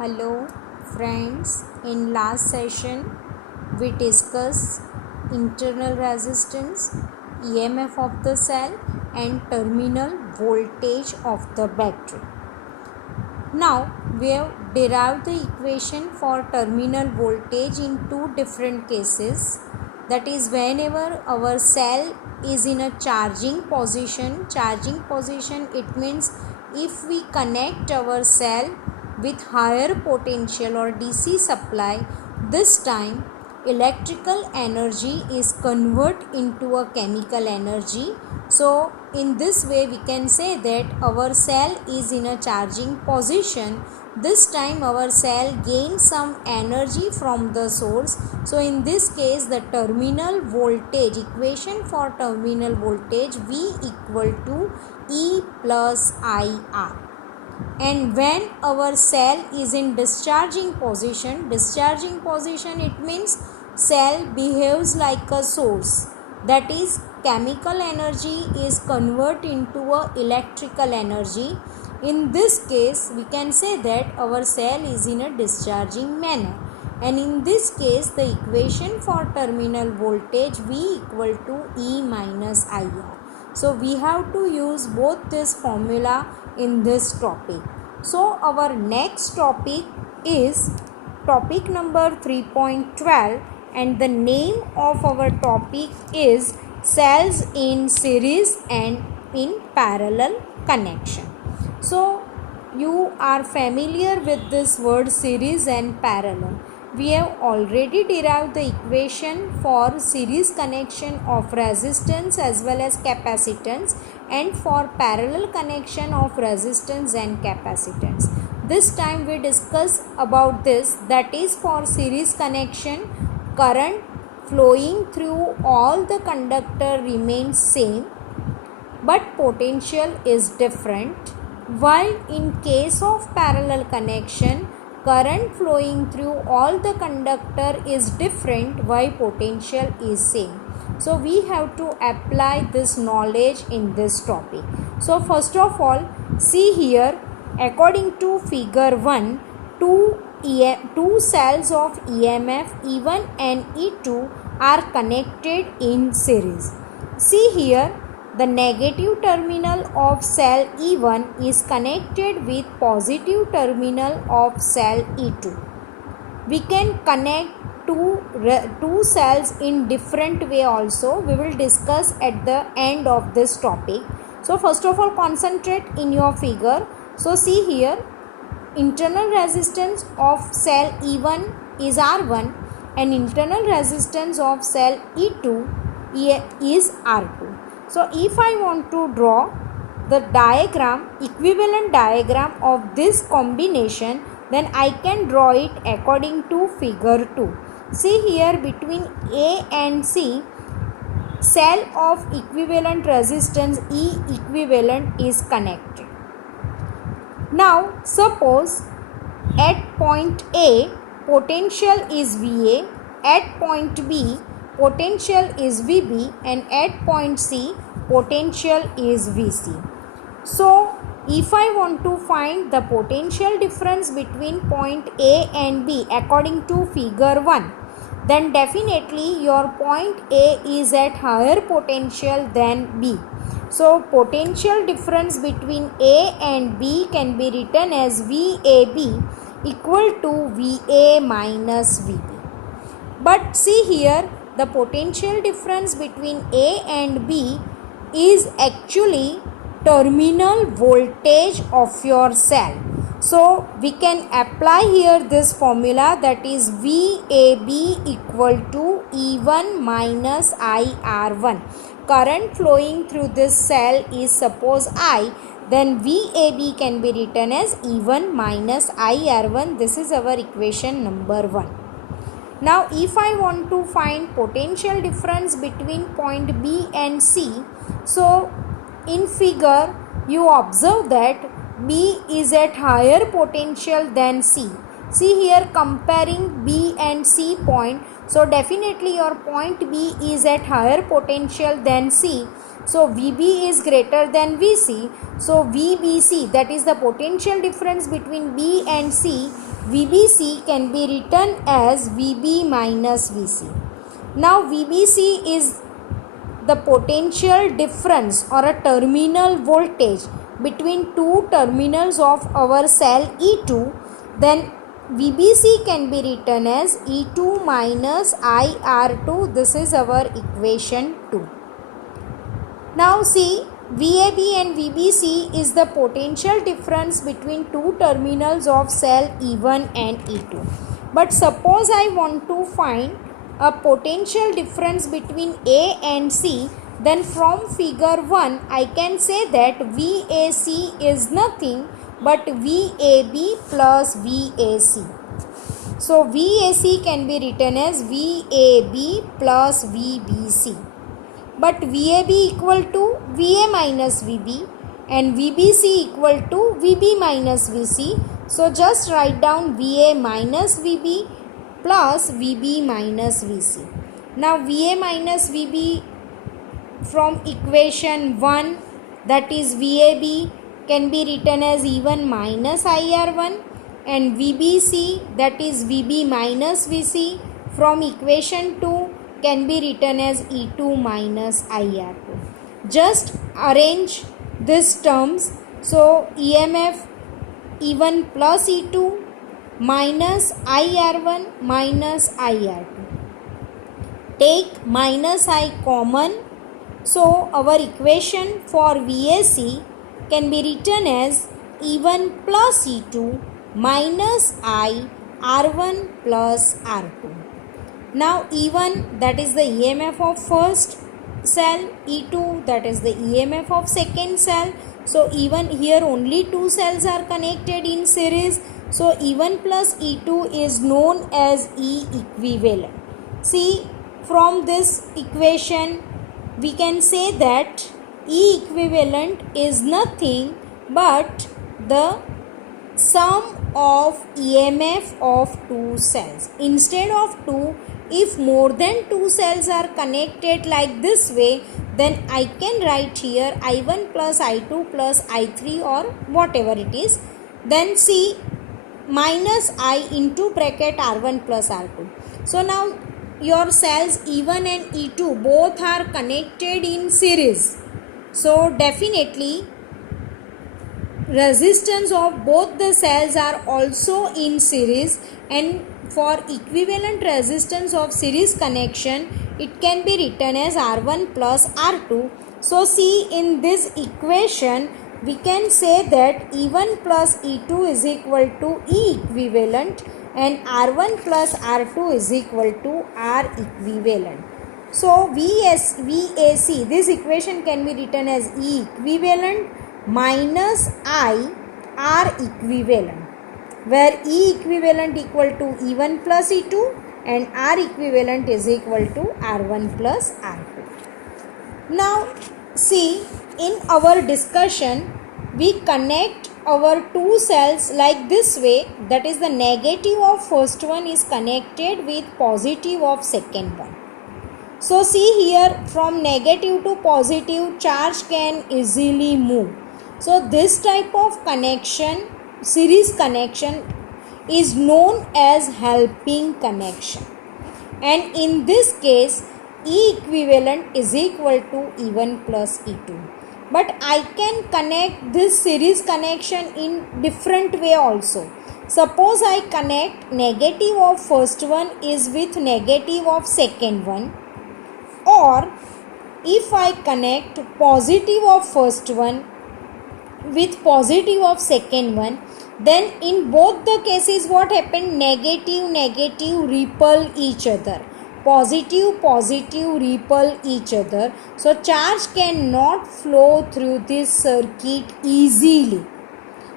Hello friends, in last session we discussed internal resistance, EMF of the cell and terminal voltage of the battery. Now we have derived the equation for terminal voltage in two different cases. That is, whenever our cell is in a charging position, it means if we connect our cell with higher potential or DC supply, this time electrical energy is converted into a chemical energy. So in this way we can say that our cell is in a charging position. This time our cell gains some energy from the source. So in this case the terminal voltage, equation for terminal voltage, V equal to E plus IR. And when our cell is in discharging position, it means cell behaves like a source. That is, chemical energy is converted into a electrical energy. In this case we can say that our cell is in a discharging manner, and in this case the equation for terminal voltage V equal to E minus IR. So we have to use both this formula in this topic. So our next topic is topic number 3.12, and the name of our topic is cells in series and in parallel connection. So you are familiar with this word series and parallel. We have already derived the equation for series connection of resistance as well as capacitance, and for parallel connection of resistance and capacitance. This time we discuss about this, that is, for series connection, current flowing through all the conductor remains same but potential is different, while in case of parallel connection, current flowing through all the conductor is different while potential is same. So we have to apply this knowledge in this topic. So first of all, see here, according to figure 1, two cells of EMF E1 and E2 are connected in series. See here, the negative terminal of cell E1 is connected with positive terminal of cell E2. We can connect two cells in different way also. We will discuss at the end of this topic. So first of all, concentrate in your figure. So see here, internal resistance of cell E1 is R1 and internal resistance of cell E2 is R2. So if I want to draw the diagram, equivalent diagram of this combination, then I can draw it according to figure 2. See here, between A and C, cell of equivalent resistance E equivalent is connected. Now suppose at point A potential is VA, at point B potential is VB, and at point C potential is VC. So if I want to find the potential difference between point A and B according to figure 1, then definitely your point A is at higher potential than B. So potential difference between A and B can be written as VAB equal to VA minus VB. But see here, the potential difference between A and B is actually terminal voltage of your cell. So we can apply here this formula, that is VAB equal to E1 minus IR1. Current flowing through this cell is suppose I, then VAB can be written as E1 minus IR1. This is our equation number 1. Now if I want to find potential difference between point B and C, so in figure you observe that B is at higher potential than C. See here, comparing B and C point, so definitely your point B is at higher potential than C. So VB is greater than VC. So VBC, that is the potential difference between B and C, VBC can be written as VB minus VC. Now VBC is the potential difference or a terminal voltage between two terminals of our cell E2, then VBC can be written as E2 minus IR2. This is our equation 2. Now see, VAB and VBC is the potential difference between two terminals of cell E1 and E2. But suppose I want to find a potential difference between A and C, then from figure 1 I can say that VAC is nothing but VAB plus VAC. So VAC can be written as VAB plus VBC. But VAB equal to VA minus VB and VBC equal to VB minus VC. So just write down VA minus VB plus VB minus VC. Now VA minus VB from equation 1, that is VAB, can be written as E1 minus IR1, and VBC, that is VB minus VC, from equation 2 can be written as E2 minus IR2. Just arrange these terms. So EMF E1 plus E2 minus IR1 minus IR2. Take minus I common. So our equation for VAC can be written as E1 plus E2 minus I R1 plus R2. Now E1, that is the EMF of first cell, E2, that is the EMF of second cell. So even here only two cells are connected in series. So E1 plus E2 is known as E equivalent. See, from this equation we can say that E equivalent is nothing but the sum of EMF of two cells. Instead of two, if more than two cells are connected like this way, then I can write here I1 plus I2 plus I3 or whatever it is. Then see, minus I into bracket R1 plus R2. So now your cells E1 and E2 both are connected in series. So definitely resistance of both the cells are also in series, and for equivalent resistance of series connection it can be written as R1 plus R2. So see, in this equation we can say that E1 plus E2 is equal to E equivalent and R1 plus R2 is equal to R equivalent. So VAC, this equation can be written as E equivalent minus I R equivalent, where E equivalent equal to E1 plus E2 and R equivalent is equal to R1 plus R2. Now see, in our discussion we connect our two cells like this way, that is the negative of first one is connected with positive of second one. So see here, from negative to positive charge can easily move. So this type of connection, series connection, is known as helping connection, and in this case E equivalent is equal to E1 plus E2. But I can connect this series connection in different way also. Suppose I connect negative of first one is with negative of second one, or if I connect positive of first one with positive of second one, then in both the cases what happened, negative repel each other, positive repel each other. So charge cannot flow through this circuit easily.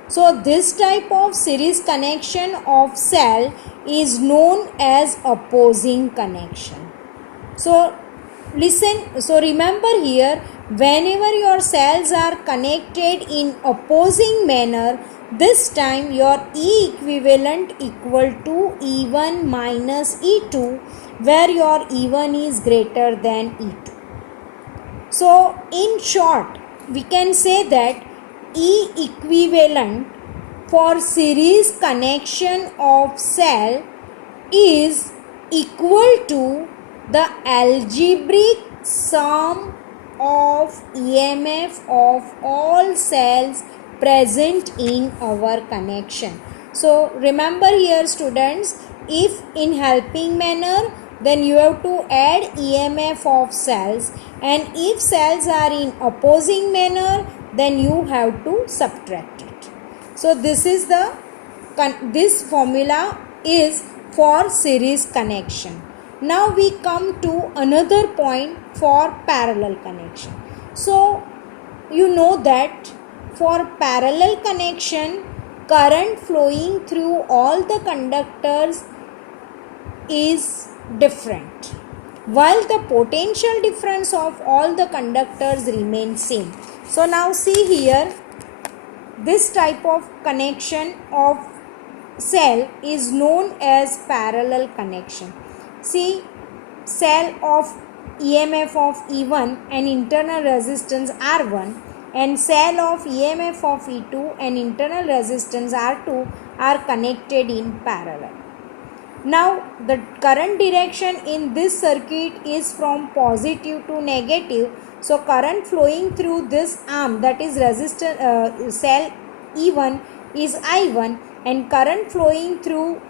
So this type of series connection of cell is known as opposing connection. So listen, so remember here, whenever your cells are connected in opposing manner, this time your E equivalent equal to E1 minus E2, where your E1 is greater than E2. So in short, we can say that E equivalent for series connection of cell is equal to the algebraic sum of EMF of all cells present in our connection. So remember here students, if in helping manner, then you have to add EMF of cells, and if cells are in opposing manner, then you have to subtract it. So this formula is for series connection. Now we come to another point for parallel connection. So you know that for parallel connection, current flowing through all the conductors is different, while the potential difference of all the conductors remains same. So now see here, this type of connection of cell is known as parallel connection. See, cell of EMF of E1 and internal resistance R1 and cell of EMF of E2 and internal resistance R2 are connected in parallel. Now the current direction in this circuit is from positive to negative. So current flowing through this arm, that is cell E1 is I1, and current flowing through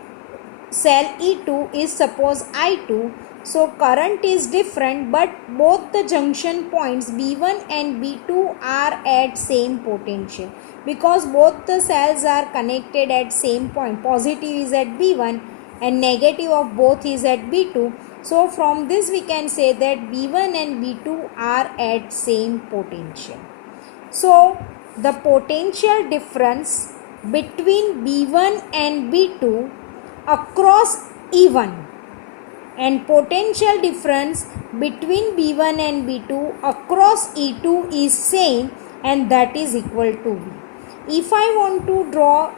cell E2 is suppose I2. So current is different, but both the junction points B1 and B2 are at same potential, because both the cells are connected at same point. Positive is at B1 and negative of both is at B2. So from this we can say that B1 and B2 are at same potential. So the potential difference between B1 and B2 across E1 and potential difference between B1 and B2 across E2 is same, and that is equal to V. If I want to draw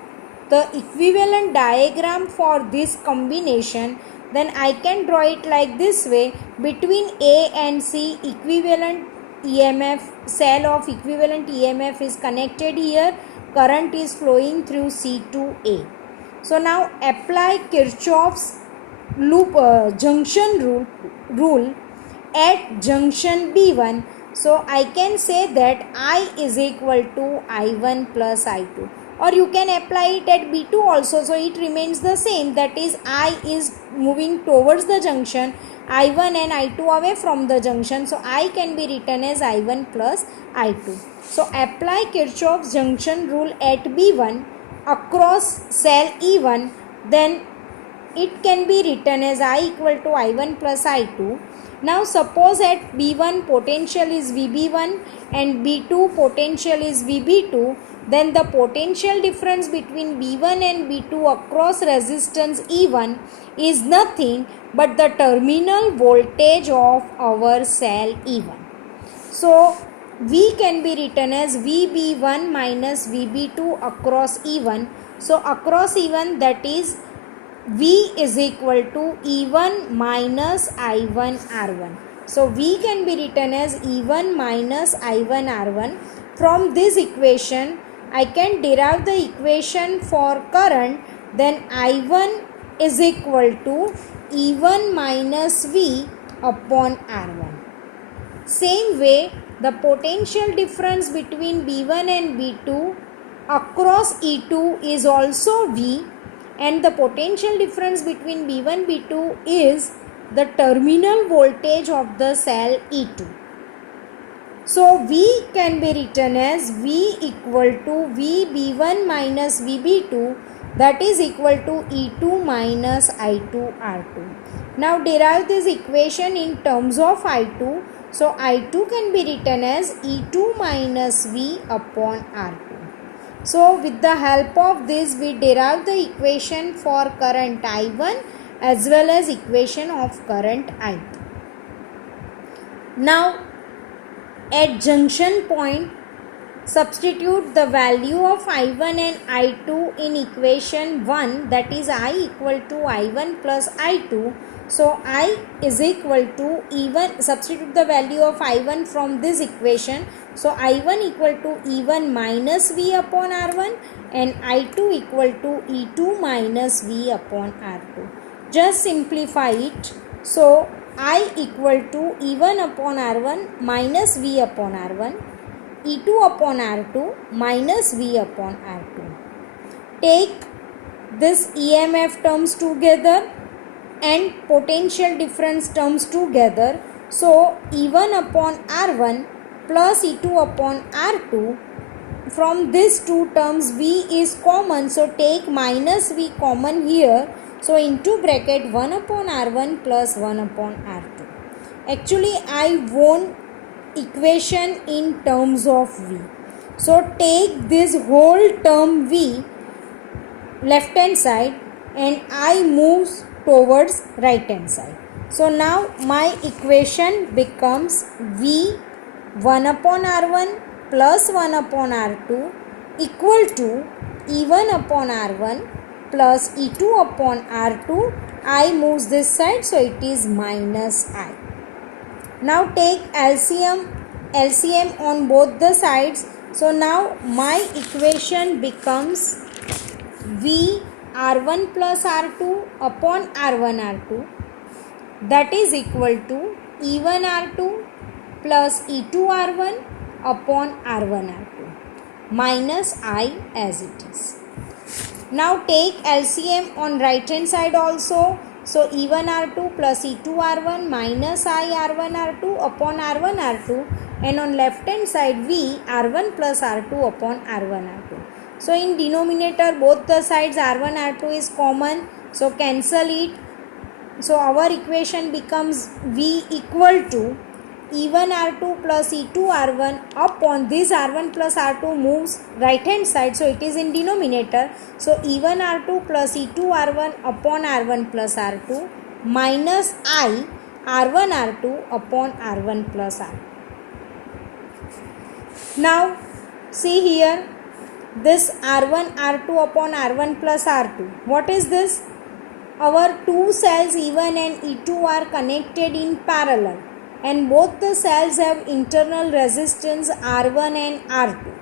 the equivalent diagram for this combination, then I can draw it like this way. Between A and C, equivalent EMF, cell of equivalent EMF is connected here. Current is flowing through C to A. So now apply Kirchhoff's junction rule at junction B1. So I can say that I is equal to I1 plus I2, or you can apply it at B2 also, so it remains the same, that is I is moving towards the junction, I1 and I2 away from the junction, so I can be written as I1 plus I2. So apply Kirchhoff's junction rule at B1 across cell E1, then it can be written as I equal to I1 plus I2. Now suppose at B1 potential is VB1 and B2 potential is VB2, then the potential difference between B1 and B2 across resistance E1 is nothing but the terminal voltage of our cell E1. So V can be written as VB1 minus VB2 across E1. So across E1, that is V is equal to E1 minus I1 R1. So V can be written as E1 minus I1 R1. From this equation, I can derive the equation for current. Then I1 is equal to E1 minus V upon R1. Same way, the potential difference between B1 and B2 across E2 is also V, and the potential difference between B1 B2 is the terminal voltage of the cell E2. So V can be written as V equal to VB1 minus VB2, that is equal to E2 minus I2 R2. Now derive this equation in terms of I2. So I2 can be written as E2 minus V upon R2. So with the help of this, we derive the equation for current I1 as well as equation of current I2. Now at junction point, Substitute the value of I1 and I2 in equation 1, that is I equal to I1 plus I2. So I is equal to E1, substitute the value of I1 from this equation. So I1 equal to E1 minus V upon R1 and I2 equal to E2 minus V upon R2. Just simplify it. So I equal to E1 upon R1 minus V upon R1, E2 upon R2 minus V upon R2. Take this EMF terms together and potential difference terms together. So E1 upon R1 plus E2 upon R2. From these two terms V is common, so take minus V common here. So into bracket 1 upon R1 plus 1 upon R2. Actually I want equation in terms of V. So take this whole term V left hand side and I move towards right hand side. So now my equation becomes V 1 upon R1 plus 1 upon R2 equal to E1 upon R1 plus E2 upon R2. I moves this side, so it is minus I. Now take LCM on both the sides. So now my equation becomes V R1 plus R2 upon R1 R2, that is equal to E1 R2 plus E2 R1 upon R1 R2 minus I as it is. Now take LCM on right hand side also. So E1 R2 plus E2 R1 minus I R1 R2 upon R1 R2, and on left hand side V R1 plus R2 upon R1 R2. So in denominator both the sides R1 R2 is common, so cancel it. So our equation becomes V equal to E1 R2 plus E2 R1 upon this R1 plus R2 moves right hand side, so it is in denominator. So E1 R2 plus E2 R1 upon R1 plus R2 minus I R1 R2 upon R1 plus R2. Now see here, this R1 R2 upon R1 plus R2. What is this? Our two cells E1 and E2 are connected in parallel, and both the cells have internal resistance R1 and R2.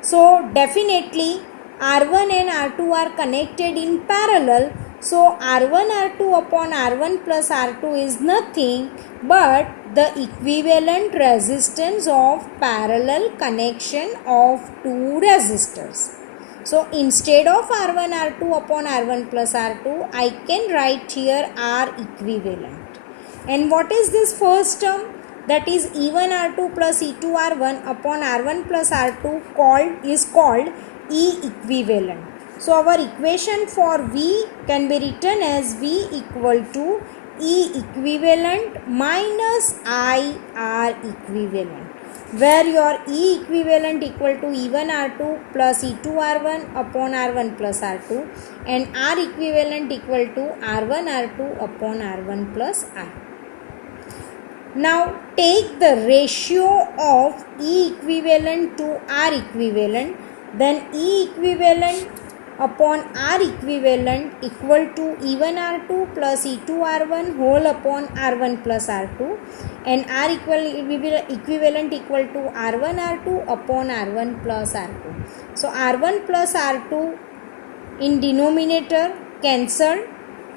So definitely R1 and R2 are connected in parallel. So R1 R2 upon R1 plus R2 is nothing but the equivalent resistance of parallel connection of two resistors. So instead of R1 R2 upon R1 plus R2, I can write here R equivalent. And what is this first term? That is E1 R2 plus E2 R1 upon R1 plus R2 is called E equivalent. So our equation for V can be written as V equal to E equivalent minus I R equivalent, where your E equivalent equal to E1 R2 plus E2 R1 upon R1 plus R2 and R equivalent equal to R1 R2 upon R1 plus R. Now take the ratio of E equivalent to R equivalent, then E equivalent upon R equivalent equal to E1 R2 plus E2 R1 whole upon R1 plus R2, and R equivalent equal to R1 R2 upon R1 plus R2. So R1 plus R2 in denominator cancelled.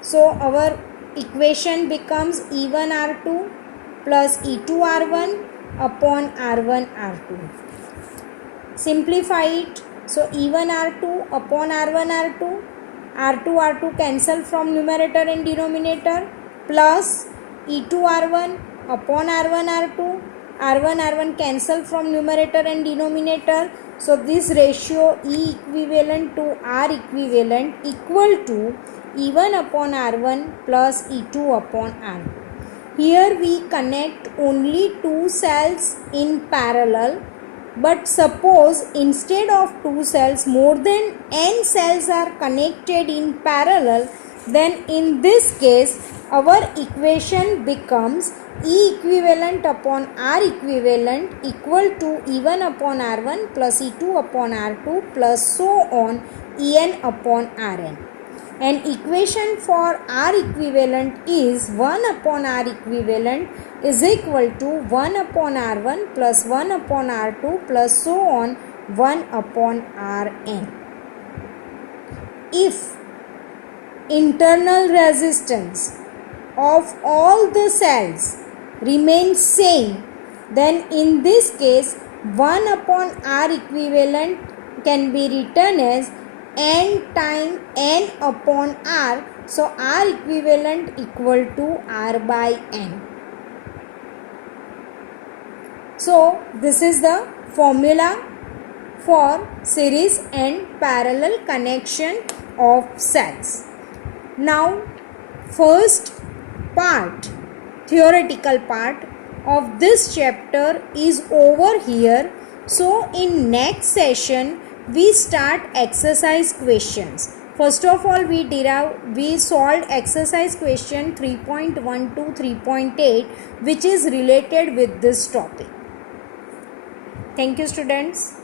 So our equation becomes E1 R2 plus E2 R1 upon R1 R2. Simplify it. So E1 R2 upon R1 R2, R2 cancel from numerator and denominator, plus E2 R1 upon R1 R2, R1 cancel from numerator and denominator. So this ratio E equivalent to R equivalent equal to E1 upon R1 plus E2 upon R2. Here we connect only two cells in parallel, but suppose instead of two cells more than n cells are connected in parallel, then in this case our equation becomes E equivalent upon R equivalent equal to E1 upon R1 plus E2 upon R2 plus so on En upon Rn. And equation for R equivalent is 1 upon R equivalent is equal to 1 upon R1 plus 1 upon R2 plus so on 1 upon Rn. If internal resistance of all the cells remains same, then in this case 1 upon R equivalent can be written as n time n upon R. So R equivalent equal to R by n. So this is the formula for series and parallel connection of cells. Now first part, theoretical part of this chapter is over here. So in next session we start exercise questions. First of all we solved exercise question 3.1 to 3.8 which is related with this topic. Thank you students.